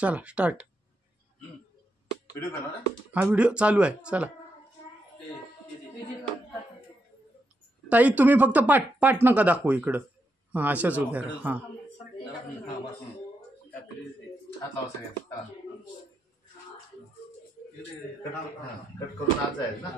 चला स्टार्ट. हा व्हिडिओ चालू आहे. चला ताई तुम्ही फक्त पाठ नका दाखवू इकडं. हां अशाच उभ्या राहा. हां कट करून आज जाईल ना.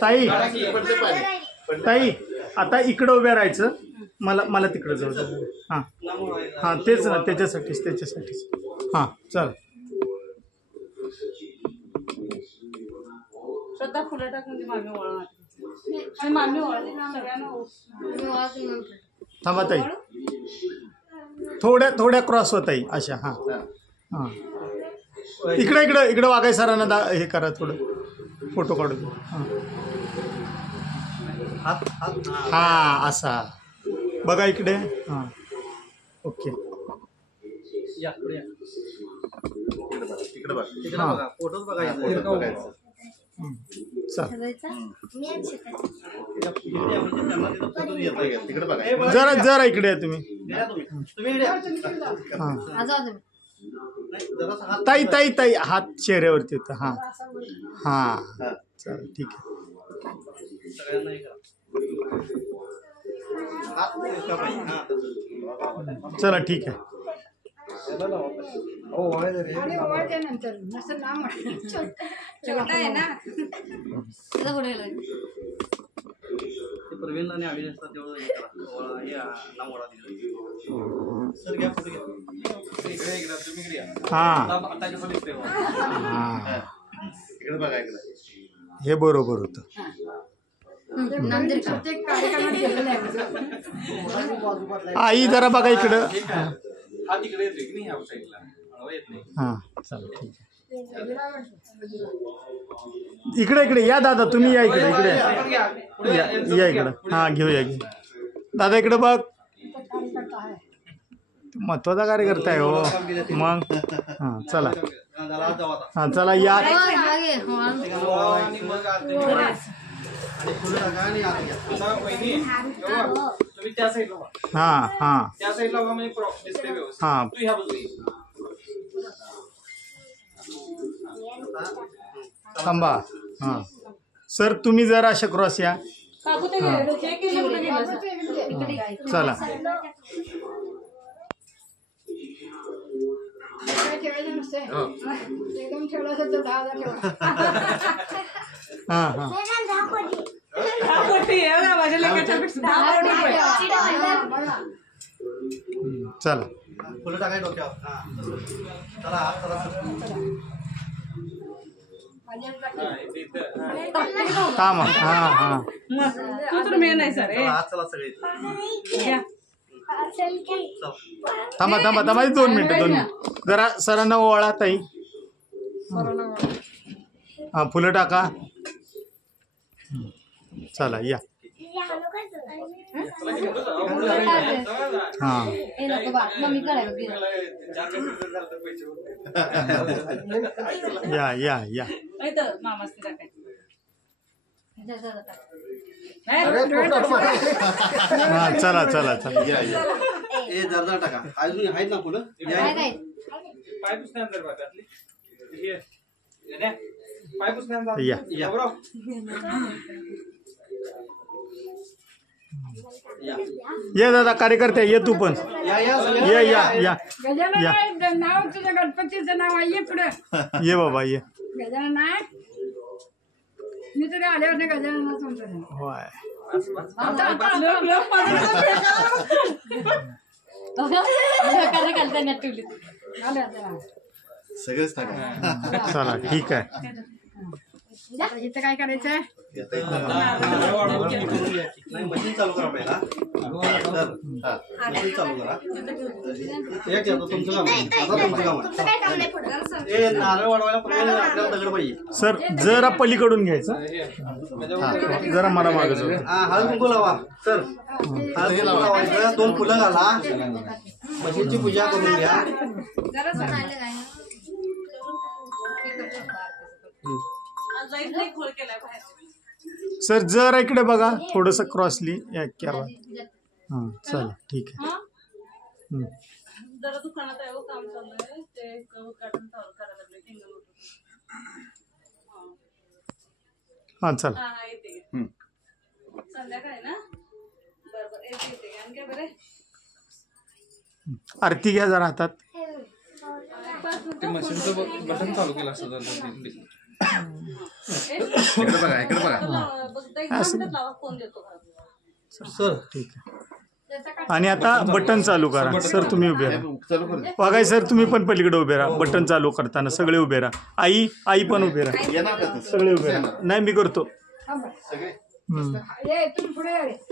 ताई आता इकडं उभ्या राहायचं. मला तिकडं जाऊ द्या. हां हां तेच ना त्याच्यासाठीच. हां चल. श्रद्धा फुलं टाक म्हणजे मामी वळणार. मामी वळली सगळ्यांना. थांबा ताई थोड्या क्रॉस होत आहे अशा. हां हां इकडं वाघाय सरांना हे करा थोडं फोटो काढू. हां असा बघा इकडे. हां ओके. जरा इकडे तुम्ही. ताई हात चेहऱ्यावरती होता. हां हां चल ठीक आहे. चला ठीक आहे. हे बरोबर होतं. आई जरा बघा इकडं. हां चला ठीक आहे. इकडे या दादा तुम्ही या इकडे या इकडं. हां घेऊया दादा इकडे बघ. महत्वाचा कार्यकर्ता आहे हो मग. हां चला. हां चला या. हां हां हां थांबा. हां सर तुम्ही जरा अशा क्रॉस या. चला. हां हां चला. फुलं टाकाय डोक्यावर. थांबा. हां हां थांबा 2 मिनिटं. जरा सरांना ओवाळा ताई. हां फुलं टाका. चला या. हां या. हां चला या. जरा टाका. अजून आहेत ना फुलं. या दादा कार्यकर्ते ये तू पण. या नाव तुझं गणपतीचं नाव आहे पुढे. ये बाबा ये. गजानन नायक मी तरी आल्यावर गजानन. होय सगळेच टाका. चला ठीक आहे. इथं काय करायचंय? मशीन चालू करा पहिला. मशीन चालू करा. एक येतो तुमचं काम आहे. आता तुमचं काम आहे. ए नारळ वाढवायला पहिले आपल्याला दगड पाहिजे. सर जरा पलीकडून घ्यायचं, जरा मला मागे जाऊ. हा हळद कुंकू लावा सर. हळद कुंकू लावायचं. 2 फुलं घाला. मशीनची पूजा करून घ्या. सर जरा इकडे बघा, थोडस क्रॉसली या कॅवा. हा चला ठीक आहे. जरा दुकानात आहे काम चाललंय, ते उद्घाटन चालू करायला लागले टिंगल उठून. हा चला. हा येते संध्याकाळी ना. बरोबर येते आणि काय बरे. आरती घ्या जरा हातात. मशीनचं बटन चालू केलं असतं फोन देतो सर ठीक आहे. आणि आता बटन चालू करा. सर तुम्ही उभे राहा. बघाय सर तुम्ही पण पलीकडे उभे राहा. बटन चालू करताना सगळे उभे राहा. आई पण उभे राहा. सगळे उभे राहा. नाही मी करतो.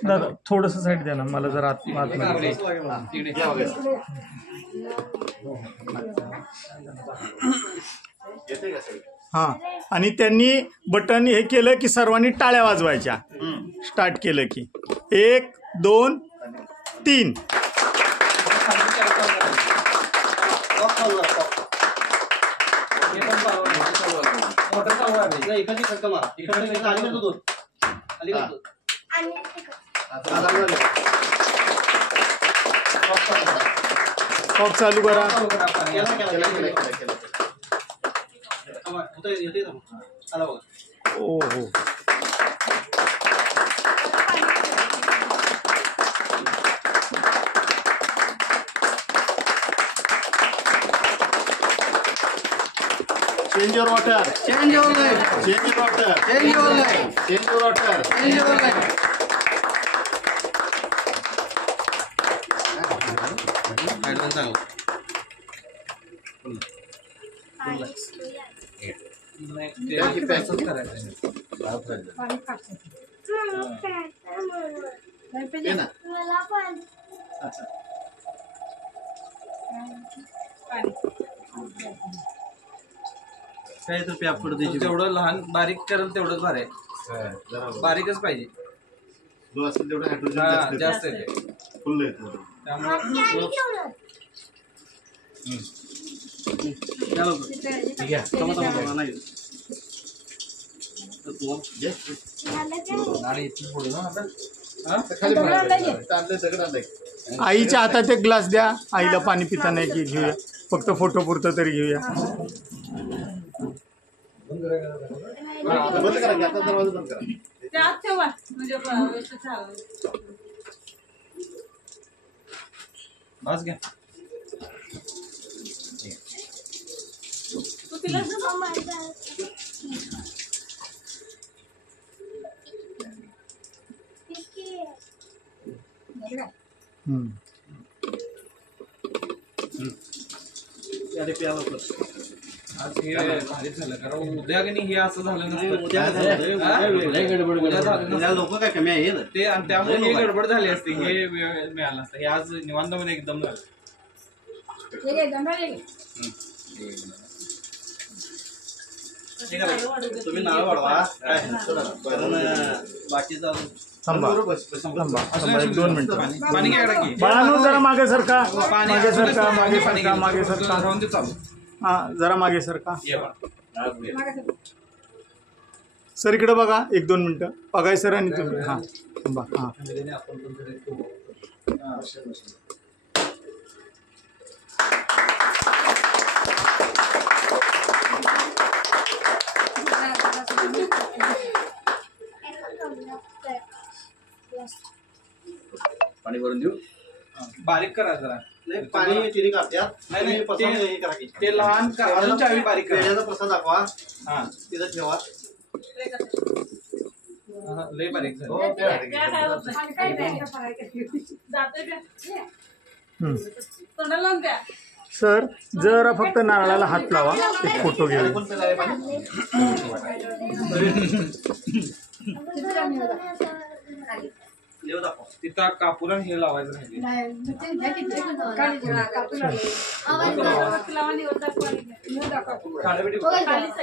दादा थोडस साईड द्या ना मला जरा आतमध्ये. हा आणि त्यांनी बटन हे केलं की सर्वांनी टाळ्या वाजवायच्या. स्टार्ट केलं की 1 2 3. एखादी खटका मारा. इकडे आली करतो 2 आली करतो. पॉप चालू करा. ओ हो Change your water. Change your life. Change your water. Change your life. Change your water. Change your life. काय तर प्याप पडू द्यायची. जेवढं लहान बारीक करेल तेवढंच भारी आहे. बारीकच पाहिजे. जो असेल तेवढं हायड्रोजन जास्त येते. फुल येतो. त्यामुळे आईच्या हातात एक ग्लास द्या. आईला पाणी पिता नाही की घेऊया. फक्त फोटो पुरतं तरी घेऊया. बंद करा. आता दरवाजा बंद करा. त्यात ठेवा म्हणजे व्यवस्थित राहावं. बस घ्या. तू तिला अरे प्यावं सर. आज हे भारीच झालं कारण उद्या की नाही हे असं झालं नसतं. उद्या लोक काय कमी आहे ते आणि त्यामुळे हे गडबड झाली असते. हे वेळ मिळाला नसतं. हे आज निवांतमध्ये एकदम झालं. तुम्ही नारळ वाढवा. कारण बाकीचा थांबा थांबा 1 2 मिनिटं. पाणी काय करा की बाळांनो जरा मागे सरका. पाणी मागे सरका. मागे सरका. मागे सरका. राहून ते चालू. हा जरा मागे सरका. ये बा. सर इकडे बघा 1 2 मिनिटं. बघाय सर आणि तुम्ही. हा थांबा. हा पाणी भरून देऊ. बारीक करा जरा. नाही पाणी तिने काढत्यात. नाही, तुम्ही पसंत ते- हे करा की. ते लहान अजून चावी बारीक करा. पेढ्याचा प्रसाद दाखवा. हा तिथं ठेवा. लय बारीक झालं. त्या काय होत नाही. जातोय त्या. हं. तोंडाला लावून द्या. सर जरा फक्त नारळाला हात लावा एक फोटो घेऊ. देव दाखव. तिथं कापूर आणि हे लावायचं राहिले. लावा, निवड दाखवा. काळं बेटी